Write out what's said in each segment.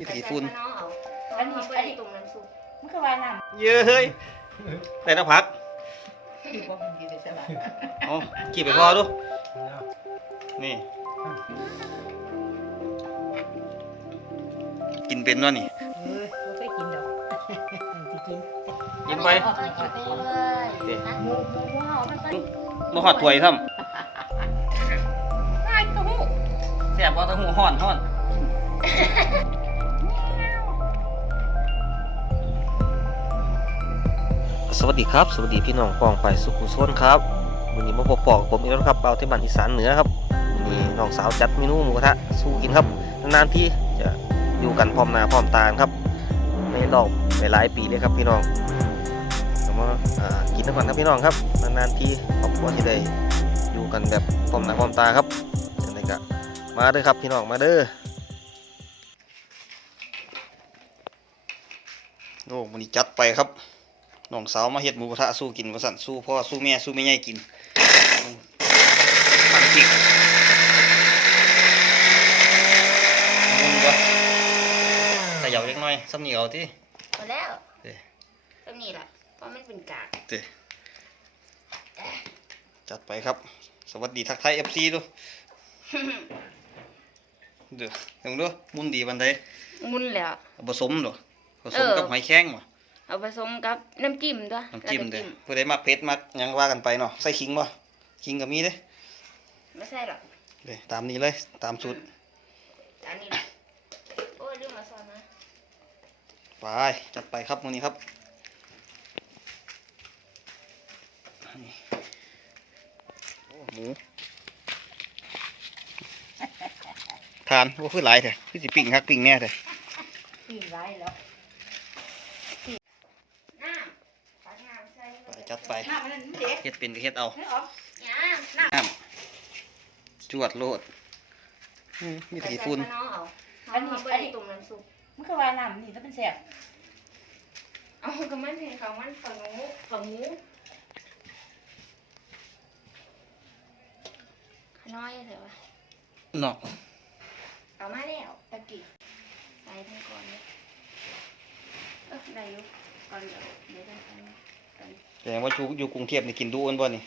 มีแต่ขี้ฝุ่นน้องเอาอัอันนนี้นี้อัอันนนี้นี้ตรงน้ำซุปมันก็ว่าน้เยอะเฮ้ยแต่ละพักำอยู่บ่มันอยู่ในสลัดเอากี่ไปพอดูนี่ กินเป็นวะนี่เออบ่เคยกินดอกสิกินกินไปเอาไปกินไปเลยเด็นะหมูหมูหมูเฮามันใส่บ่ฮอดถ้วยซ้ง่ายก็หูำแซ่บบ่ต้องหูฮ้อนฮ้อน สวัสดีครับ สวัสดีพี่น้องปองไปสุขุชนครับวันนี้มาพบปอกบผมอีกแล้วครับเบาที่บ้านอีสานเหนือครับวันนี้น้องสาวจัดเมนูหมูกระทะสู้กินครับ นานๆที่จะอยู่กันพร้อมหน้าพร้อมตาครับในรอบหลายปีเลยครับพี่น้องเรามาอ่ากินน้ำกันครับพี่น้องครับ นานๆที่ครอบครัวที่ได้อยู่กันแบบพร้อมหน้าพร้อมตาครับจังไดก็มาเด้อครับพี่น้องมาเด้อโอ้วันนี้จัดไปครับ น้องสาวมาเฮ็ดหมูกระทะสู้กินว่าสั่นสู้พ่อสู้แม่สู้แม่ใหญ่กินมันพริกมุนบ่แต่เหยาเล็กน้อยซ้ำนี่เอาติหมดแล้วเอ๊ะตรงนี้แหละเพราะมันเป็นกากติจัดไปครับ สวัสดีทักทาย FC ดูเด้อเดี๋ยวดูมุนดีบันไดมุนแล้วเอาผสมดูผสมเออกับหอยแข้งบ่ เอาผสมกับน้ำจิ้มด้วยน้ำจิ้มแล้วเด้ก็ผู้ใดมักเผ็ดมักหยังว่ากันไปเนาะใส่ขิงบ่ขิงก็มีเด้ไม่ใช่หรอกเด้ตามนี้เลยตามสูตรอันนี้แหละโอ้ยลืมมาซอนนะไปจัดไปครับมื้อนี้ครับนี่โอ้หมูทานว่าคือหลายแท้คือสิปิ้งคักปิ้งแน่แท้ปีนร้ายแล้ว น้ำตักน้ำใส่ ไปจัดไปน้ำมันนั่นเด็กเฮ็ดเป็นก็เฮ็ดเอานึกออกน้ำน้ำน้ำจวดโลดอืมมีแต่ขี้ฝุ่นใส่น้องเอาอันนี้อันนี้ตรงน้ำซุปมันก็ว่าน้ำนี่ถ้าเป็นแซ่บเอาก็มันเป็นของมันฝั่งหมูฝั่งหมูขน้อยเถอะวะเนาะเอามาแล้วตะกี้ใส่ทั้งก่อนเลยเออได้อยู่ก่อนเดี๋ยวเดี๋ยวจะใส่มาก่อน แสดงว่าอยู่อยู่กรุงเทพนี่กินดูอันบ่นี่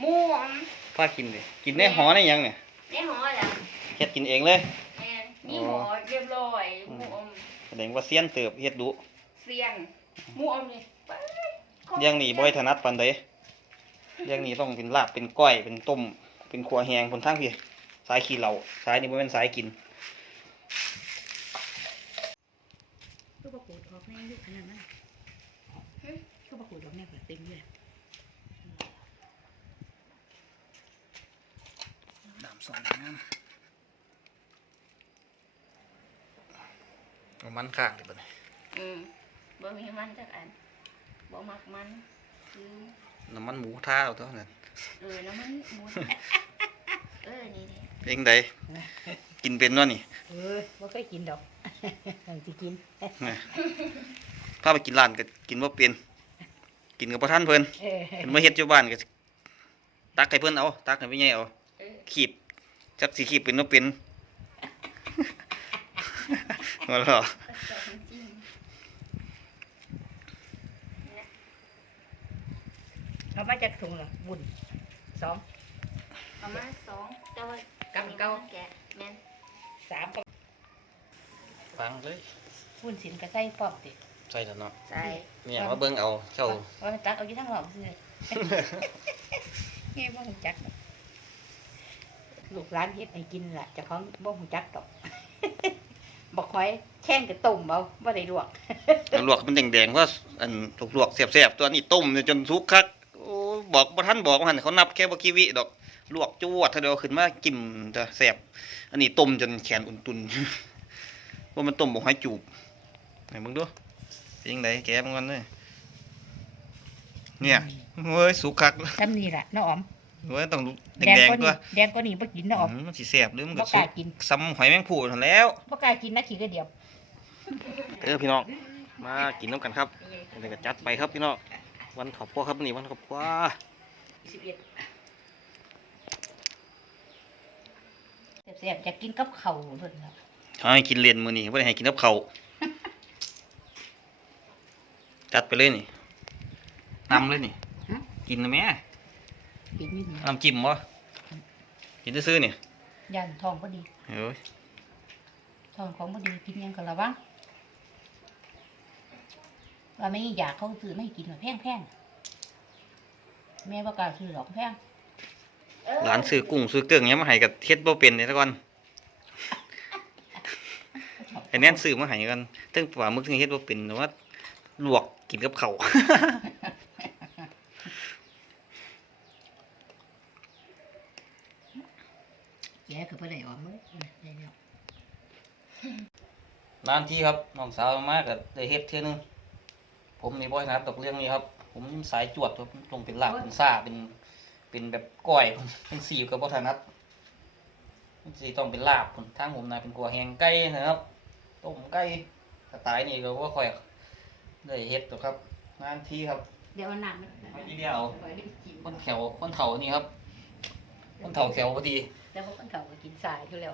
หมูอมพากินดิกินได้หอได้ยังเนี่ยในหอแหละเฮ็ดกินเองเลยแม่นมีหอเรียบร้อยหมูอมแสดงว่าเซียนเติบเฮ็ดดุเสียงหมูอมนี่ป๊าดเรื่องนี้บ่ให้ถนัดปานใดเรื่องนี้ต้องเป็นลาบเป็นก้อยเป็นต้ม เป็นขัวแหงคนทั้งพี่สายขี้เหล้าสายนี่บ่แม่นสายกินคือบ่กูดออกแน่อยู่ขนาดนั้นคือบ่กู ดออกแน่ก็เต็มเลยดามสองงามเอามันข้างดิบัดนี้อืมบ่มีมันจักอันบ่มักมันคือน้ำมันหมูท่าเอาเท่านั้นเออน้ำมันหมูเออนี่ดิเพลงใดกินเป็นวะนี่เออบ่เคยกินดอกสิกินนี่พาไปกินร้านก็กินบ่เป็น กินกับบ่ทันเพิ่นเออเพิ่นมาเฮ็ดอยู่บ้านก็ตักให้เพิ่นเอาตักให้พี่ใหญ่เอาเออขีบจักสิขีบเป็นบ่เป็นว่าหรอผสมจิ้มเอามาจากถุงเหรอบุญสองเอามาสองแต่ว่ากับเก้าแกะแม่นสามฟังเลยบุญสินก็ใส่พร้อมติ ใช่แล้วเนาะใส่มีหยังมาเบิ่งเอาเจ้าว่ามันตักเอาอยู่ทั้งหลอมซื่อเงี้ยบ่ฮู้จักดอกลูกหลานเฮ็ดให้กินล่ะเจ้าของบ่ฮู้จักดอกบ่ค่อยแช่งก็ต้มเอาบ่ได้ลวกอันลวกมันแดงๆเพราะอันลวกๆแซ่บๆตัวนี้ต้มเนี่ยจนสุกคักโอ้บอกบ่ทันบอกว่าหั่นเขานับแค่บ่กี่วิดอกลวกจวดเท่าเดียวขึ้นมาจิ้มจะแซ่บอันนี้ต้มจนแขนอุ่นตุนว่ามันต้มบ่ให้จูบไหนมึงดู เป็นจังไดแกมึงก่อนเด้อเนี่ยเว้ยสุกคักซ้ำนี่ล่ะน้าอ๋อมเว้ยต้องแดแดงงกว่าๆตัวนี้แดงกว่านี้บ่กินน้าอ๋อมอืมมันสิแซ่บหรือมันก็บ่กสุล้ากกินซ้ำหอยแมงผู้นั่นแหล้วบ่กล้ากินนะขี้ก็เดียวเออพี่น้องมากินน้ำกันครับเดี๋ยวก็จัดไปครับพี่น้องวันขอบพ่อครับนี่วันขอบพ่อ11แซ่บๆอยากกินกับข้าวเพิ่นครับเขาให้กินเลนมือนี่ไม่ได้ให้กินกับเขาว จัดไปเลยนี่นำเลยนี่ ฮะ กินนะแม่กินนี่นะน้ำจิ้มวะกินซื้อๆนี่ยันทองพอดีเฮ้ยทองของพอดีกินยังกันละบ้างว่าไม่อยากเขาซื้อไม่กินหรอกแพงแพงๆแม่ว่ากล้าซื้อหรอกแพงเออร้านซื้อกุ้งซื้อเกลืองเนี้ยมาให้กับเฮ็ดบ่เป็นเลยทุกคนไอ้แน่นซื้อมาให้กันทั้งปลาหมึกทั้งเฮ็ดบ่เป็นแต่ว่าลวก กินกับข้าวแกก็ไปได้ออกเลยได้แล้วนานทีครับน้องสาวมาก็ได้เฮ็ดเทื่อนึงผมมีบ่อยนะครับตกเรื่องนี้ครับ ผมสายจวดครับลงเป็นลาบเป็นซ่าเป็น เป็นแบบก้อยเป็นสีกับบ่ถนัดมันสิต้องเป็นลาบผมทางผมนะเป็นกัวแห้งไก่นะครับต้มไก่สไตล์นี้ก็บ่ค่อย ได้เฮ็ดหรอกครับนานทีครับเดี๋ยวมันหนักนะไม่ทีเดียวไว้ได้กินคนแถวคนเฒ่านี่ครับ คนเฒ่าแถวพอดีแล้วพวกคนเฒ่าก็กินสายอยู่แล้ว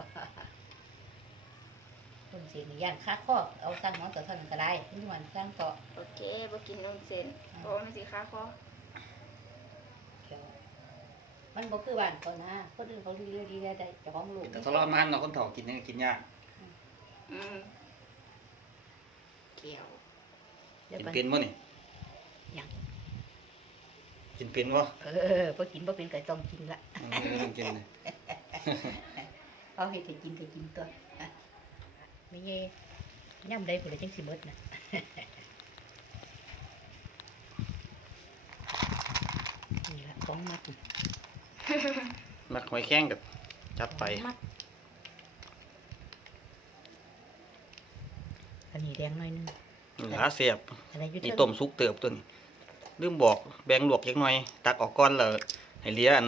คนเสียงย่านค่าข้อเอาสร้างหมอนต่อเท่านั้นก็ได้ทุกวันสร้างต่อโอเคบ่กินนมเส้นเพราะว่ามันสิค้าคอเดี๋ยวมันบ่คือบ้านเขานะคนอื่นเขาดีเรื่อยดีได้เจ้าของลูกแต่ทรมานเนาะคนเฒ่ากินยังกินยากอืมเกี่ยวเดี๋ยว กินไปเป็นบ่นี่ยังกินเป็นบ่เออพอกินบ่เป็นก็ต้องกินละอืมไม่ต้องกินเลยเอาให้แต่กินก็กินตัวอะไม่เย่ย่ำใดผู้ใดจังสิหมดนะนี่ละของมัดนี่มักหอยแข้งกับจัดไปมัดอันนี้แดงหน่อยหนึง หลาเสียบอะไรอยู่นี่เทิงต้มสุกเติบตัวนี้ลืมบอกแบ่งลวกเล็กน้อย ตักออกก้อนแล้วให้เหลี้ยอัน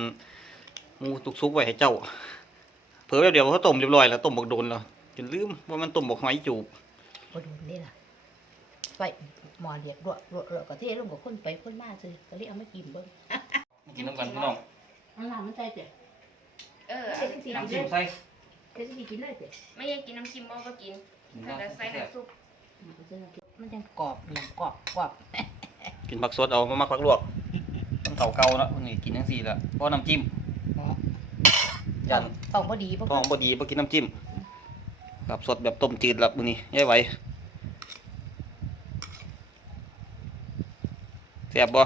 หมูตุกซุกไว้ให้เจ้า เผื่อแป๊บเดียวเขาต้มเรียบร้อยแล้วต้มบักโดนแล้วจนลืมว่ามันต้มบักหอยจูบบ่โดนนี่ล่ะไปหมอเรียกรวรวรวก็เทลงกับคนไปคนมาซื้อก็เลยเอามากินเบิ่งกินน้ำกันพี่น้องอันล่ะมันใจเด้อเออใส่จังซี่น้ำจิ้มใส่เดี๋ยวสิกินเลยเด้อไม่ยังกินน้ำจิ้มบ่บ่กินถ้าจะใส่น้ำซุป มันจั งกรอบเหลืองกรอบกรอบกินผักสดเอามามักผักลวกต้องเก่าเก่าแล้ววันนี้กินทั้งสี่แล้วเพราะน้ำจิ้มยันท้องบ่ดีบ่ท้องบ่ดีบ่กินน้ำจิ้มแบบสดแบบต้มจืดแล้วมื้อนี้ยายไหวแซ่บบ่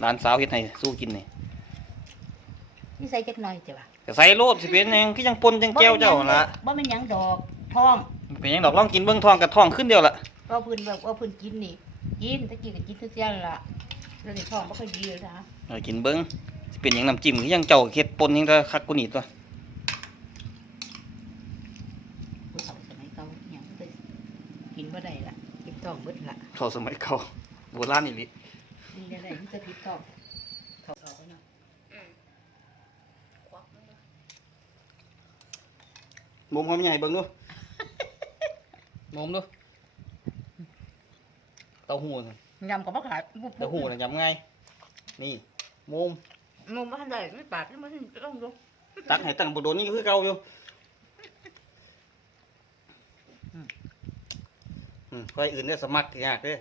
หลานสาวเฮ็ดให้สู้กินนี่นี่ใส่จักหน่อยจ้ะว่ะก็ใส่โลดสิเป็นหยังคือยังปนยังแก้วเจ้าหั่นล่ะบ่แม่นหยังดอกท้องเป็นหยังดอกลองกินเบิ่งท้องกับท้องขึ้นเดียวล่ะ ก็เพิ่นแบบว่าเพิ่นกินนี่กินตะกี้ก็กินทุกอย่างนั่นล่ะแล้วนี่ท้องบ่ค่อยดีเลยนะเออกินเบิ่งสิเป็นหยังน้ำจิ้มคือยังเจ้าเฮ็ดปนยังก็คักกว่านี้ตัวผู้เฒ่าสมัยเก่าหยังก็กินบ่ได้ล่ะกินท้องเบิดล่ะเข้าสมัยเก่าโบราณนี่ลิกินได้ได้มันจะผิดท้องเขาเขาก็เนาะอืมควักมันเลยมุมหอมใหญ่เบิ่งดูมุมดู เต้าหู้น่ะยำก็บ่ขายปุ๊บเต้าหู้น่ะยำง่ายนี่มุมมุมบ่ทันได้ไม่ปากมันลงดูตักให้ตั้งบ่โดนนี่ก็คือเก่าอยู่อืมค่อยอื่นได้สมัครยากเด้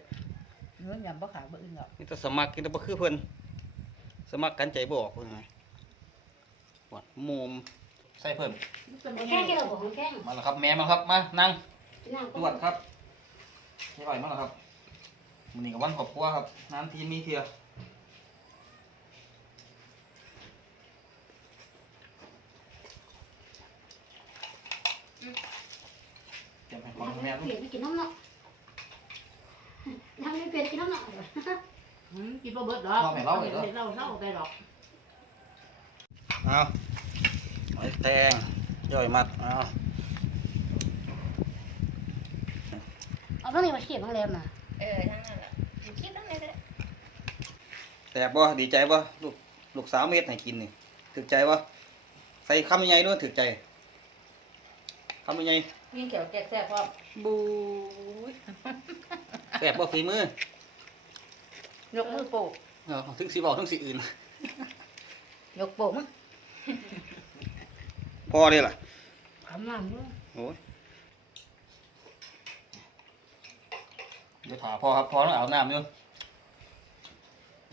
เนื้อยำบ่ขายบ่อื่นหรอกนี่แต่สมัครนี่แต่บ่คือเพิ่นสมัครกันใจบ่ออกเพิ่นไงวัดมุมใส่เพิ่มแค่กินแล้วบ่แค่มาแล้วครับแม่มาครับมานั่งตรวจครับใช่ไหวมาแล้วครับ มื้อนี้ก็วันครอบครัวครับน้ำที่มีเทื่อเตรียมให้พร้อมแม่เปลี่ยนไปกินน้ำเนาะทำไม่เปลี่ยนกินน้ำเนาะอืมกินบ่เบิดดอกเล่าเล่าเล่าไปดอกเอาหอยแตงย่อยมัดเอาเอาต้องมีมาเขียนมาแล้วนะเออทั้งนั้นแหละ แสบบ่ดีใจบ่ลูกลูกสาวเม็ดให้กินนี่ถือใจบ่ใส่คำยังไงด้วยถือใจคำยังไงยิ่งเขียวแกะแซ่บพ่อมบูยแสบบ่ฝีมือยกมือโปกเออทั้งสีบอกทั้งสีอื่น ยกโปกมั้งพอได้ล่ะทำน้ำด้วยโอ้เดี๋ยวถาพ่อครับพ่อต้องเอาบน้ำอยู่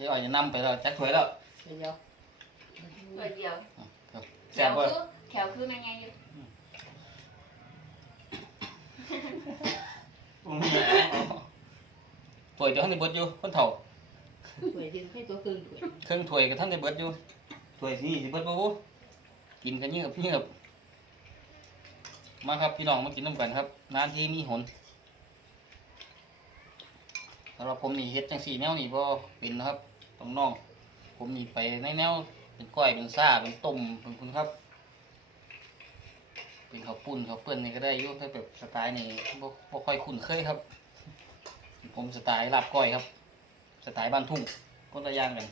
เดี๋ยวอ่อยจะนำไปแล้วจักถ้วยแล้วเดี๋ยวเปิดเดียวครับแถแซ่บวบ่คือแถวคือมันไงอยู่ถ้วยเดี๋ยวท่านได้เบิดอยู่คนเฒ่าสวยดึงให้ตัวครึ่งสวยเครื่องถ้วยกับท่านได้เบิดอยู่ถ้วยสิสิเบิดบ่บูกินกันเยือบเยือบมาครับพี่น้องมากินน้ำกันครับนานที่มีหนสำหรับผมนี่เฮ็ดจังสี่แนวนี่บ่เป็นนะครับ ต้องน้อง ผมนี่ไปในแนวเป็นก้อยเป็นซ่าเป็นต้มเป็นคุณครับ เป็นข้าวปุ้นข้าวเปิ้นนี่ก็ได้อยู่ถ้าแบบสไตล์นี่บ่บ่ค่อยคุ้นเคยครับ ผมสไตล์ลาบก้อยครับ สไตล์บ้านทุ่งคนละอย่างกัน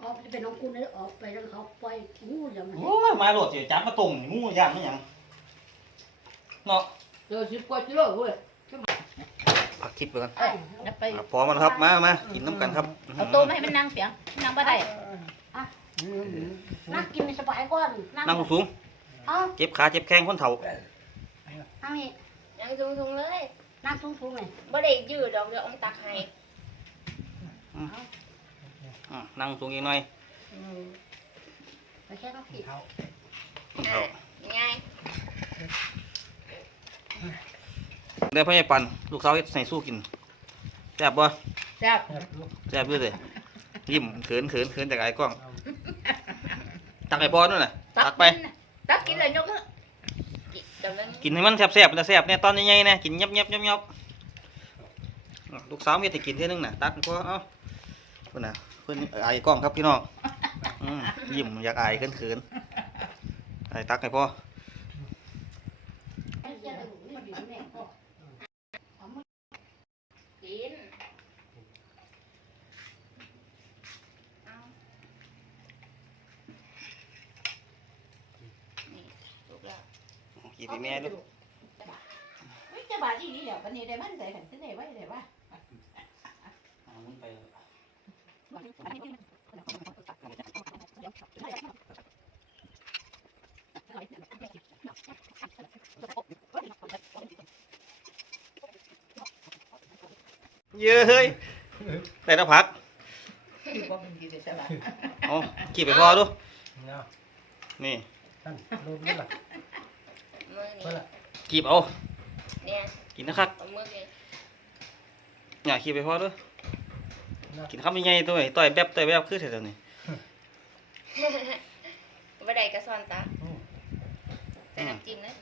ออกไปเป็นน้องคุณเลยออกไปแล้วเขาปล่อยงูอย่ามาโอ้ยมาโหลดเสียจับมาตรงงูย่างไม่ยังเนาะตัวสิบกว่ากิโลเว้ย พักคลิปไปกันเอ้ยแล้วไปพอมันครับมามากินน้ำกันครับเอาโต๊ะมาให้มันนั่งเสียงนั่งบ่ได้นั่งกินในสบายก่อนนั่งสูงเอาเจ็บขาเจ็บแข้งคนเฒ่านั่งนี่ยังสูงๆเลยนั่งสูงๆเลยบ่ได้ยืดดอกเดี๋ยวเอองตักให้อะนั่งสูงอีกหน่อยไปแค่ต้องผิด คนเฒ่า ง่าย เดี๋ยวพ่อใหญ่ปันลูกสาวเฮ็ดใส่สู้กินแซ่บบ่แซ่บแซ่บอยู่เลยยิ้มเขินเขินเขินจากไอ้กล้อง ตักไอ้บอลนู่นน่ะตักไปกินน่ะตักกินเลยยกมือกินแต่มันกินให้มันแซ่บๆแล้วแซ่บเนี่ยตอนใหญ่ๆนะกินยับยับยับยับอะลูกสาวมีแต่กินเท่านึงน่ะตักพอเอ้าเพิ่นน่ะเพิ่นอายกล้องครับพี่น้องอืมยิ้มอยากอายเขินๆไอ้ตักให้พ่อ กินเอานี่ถูกแล้ว กินไปแม่ลูกเฮ้ยจะบาดอีนี่เดี๋ยววันนี้ได้มันใส่กันที่ไหนไว้ได้ว่าเอามันไปเย้ยได้แล้วพักคือบ่มันกินได้สบายเอาขี่ไปพอดูเนาะนี่ท่านรูปนี่ล่ะมือเพื่อ นี่ละกีบเอาเนี่ยกินนะครับเอามือนี่อยากขี่ไปพอดูเนาะกินข้าวใหญ่ๆตัวนี้ต่อยแบบต่อยแบบคือแถวๆนี้บ่ได้กระซอนตาอืมใส่น้ำจิ้มนะ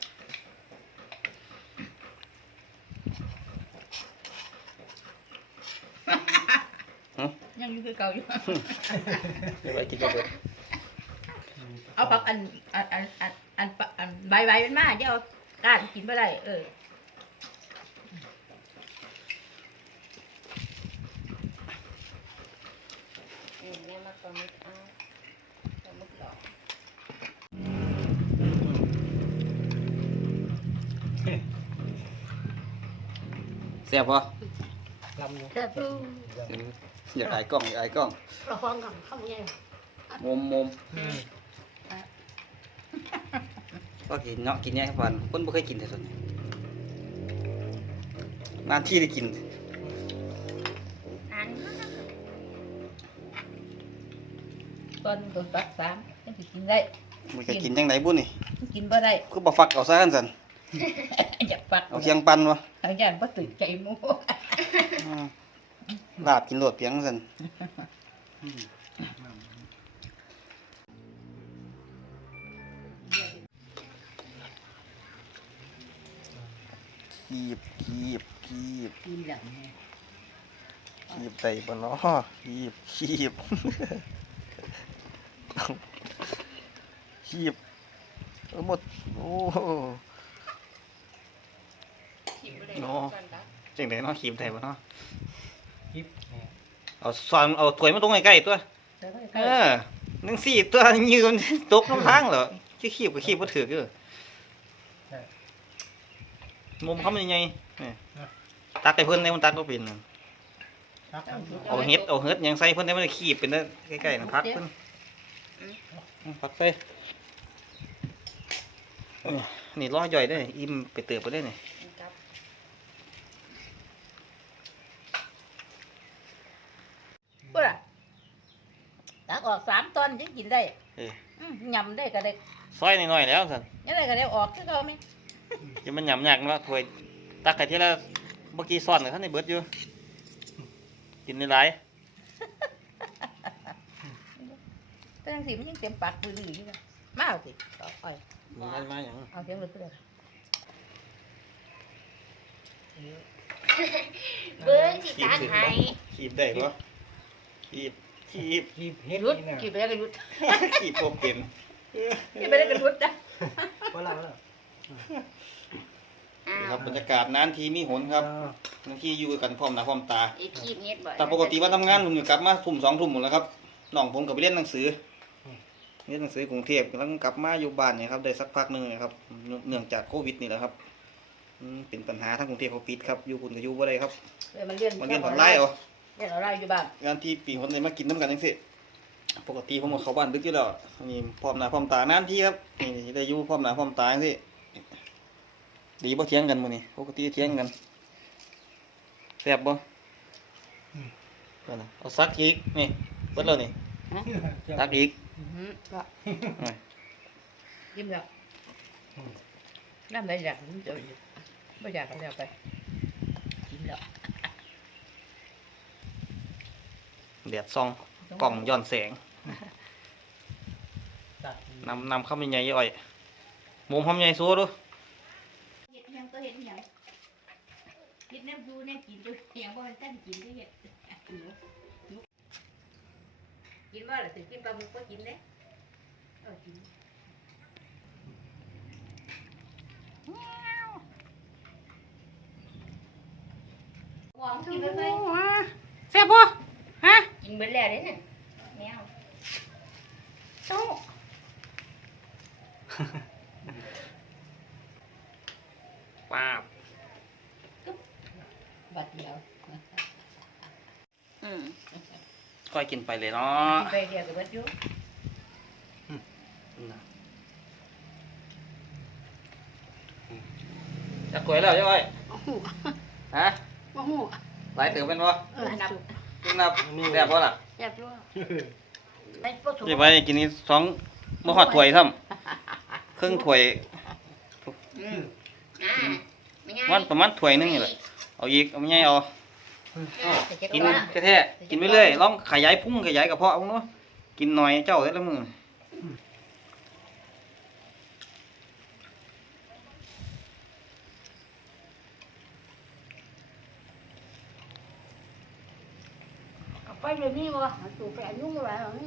ยังอยู่คือเก่าอยู่เดี๋ยวไปกินกันเถอะเอาผักอันอันอัน อันอันปะอันใบใบมันมาจะเอาก้านกินบ่ได้เอออืมเนี่ยมาปลาหมึกเอาปลาหมึกหลอกแซ่บปะลำอยู่แต่ปูอยากอายกล้องอยากอายกล้องเราฟังกันเข้าไงมมมมอืม ก็กินเนาะกินเนี่ยครับวันคนบ่เคยกินแต่ส่วนใหญ่นานที่ได้กินอันตอนตัวตักสามยังสิกินได้มันก็กินจังไดบุนี่กินบ่ได้คือบ่ฟักเอาซะกันซั่นอยากปัดเอาเคียงปั่นวะทางย่านบ่ตื่นใจหมูอืมลาบกินโลดเพียงซั่น คีบคีบคีบกินหลังเนี่ยคีบได้บ่เนาะคีบคีบ คีบเออหมดโอ้ทิมบ่ได้เนาะก่อนตาจังไดเนาะคีบได้บ่เนาะคลิปนี่เอาซอนเอาถ้วยมาตรงใกล้ๆตัวเออนังสี่ตัวยืนตกน้ำทางเหรอขี้ขีบกับขีบก็ถือเออ มุมเขามันใหญ่นี่ตักไอ้เพิ่นในมันตักก็เป็นนั่นเอาเฮ็ดเอาเฮ็ดยังใส่เพิ่นได้มันขีบเป็นได้ใกล้ๆนะพักเพิ่นพักไปนี่ร้อใหญ่ได้อิ่มไปเติบไปได้นี่เบื่อตักออกสามตอนยังกินได้ยำได้ก็ได้ซอยหน่อยๆแล้วสันยังได้ก็ได้ออกคือเขาไหม จะมันหยำยากเนาะถ้วยตักไข่ที่ละเมื่อกี้ซ่อนกับท่านในเบิดอยู่ กินในหลายแต่จังสิมันยังเต็มปากปื้อๆอยู่นะมาเอาสิเอาเอามันอะไรมาอย่างเอาเสียงรถไปเลยเบิ้งสิตาไห้ขีบได้ปะขีบขีบกีบเฮ็ดรุดนี่นะกี่ไปแล้วก็รุดขีบโปเป็นกี่ไปแล้วก็รุดนะว่าละว่าละ อ้านี่ครัวบบรรยากาศนานทีมีหนครับนานทีอยู่กันพร้อมหน้าพร้อมตา ไอ้คีบเน็ตบ่แต่ปกติว่าทำงานผมจะกลับมาทุ่มสองทุ่มหมดแล้วครับน้องผมก็ไปเรียนหนังสือเรียนหนังสือกรุงเทพกำลังกลับมาอยู่บ้านเนี่ยครับได้สักพักหนึ่งนะครับเนื่องจากโควิดนี่แหละครับอืมเป็นปัญหาทั้งกรุงเทพเขาปิดครับอยู่คุณก็อยู่บ่ได้ครับเดี๋ยวมันเรียนมาเรียนออนไลน์เอาเรียนออนไลน์อยู่บ้านงานที่ปีคนเลยมากินน้ำกันจังสิปกติผมก็เข้าบ้านดึกอยู่แล้วนี่พร้อมหน้าพร้อมตานานที่ครับนี่ได้อยู่พร้อมหน้าพร้อมตาจังสิ ดีบ่เถียงกันมื้อนี้ปกติเถียงกันแซ่บบ่เอาน่ะเอาซักอีกนี่เบิดแล้วนี่ซักอีกอือหือก็อืมยิ้มแล้วน้ำไหลอยากยิ้มเดี๋ยวอยู่ไม่อยากก็แล้วไปกินแล้วแดดส่องกล่องย้อนแสงตัดนำนำเข้าไปใหญ่ๆอ้อยมุมหอมใหญ่สู้ดู เห็ดหยังก็เห็ดหยัง เห็ดน้ำดูเนี่ยกินอยู่เหียงบ่มันตั้งกินได้เห็ดหนูหนูกินว่าหรือถึงกินปลาหมึกก็กินเด้เออกินหอมกินไปไปแซ่บบ่ฮะกินเบิดแล้วเด้เนี่ยแมวเจ้าป้าบ บัดเดียวอืมค่อยกินไปเลยเนาะกินไปเดียวก็บัดอยู่จะกล้วยแล้วจ้อยโอ้โหฮะโอ้โหหลายเติมเป็นบ่เออนับกินนับแซ่บบ่ล่ะแซ่บด้วยไม่ผสมเดี๋ยวไปกินนี่สองบ่ฮอดถ้วยซ้ำครึ่งถ้วยอืมอ่าไม่ง่ายมันประมาณถ้วยหนึงนี่แหละ เอาอีกเอาไม่ใหญ่เอาแต่เจ๊กินว่าแท้ๆกินไปเรื่อยลองขยายพุงขยายกระเพาะเอาเนาะกินหน่อยเจ้าแต่ละมื้อเอาไปเลยนี่วะสูบไปอันนู้นอะไรอันนี้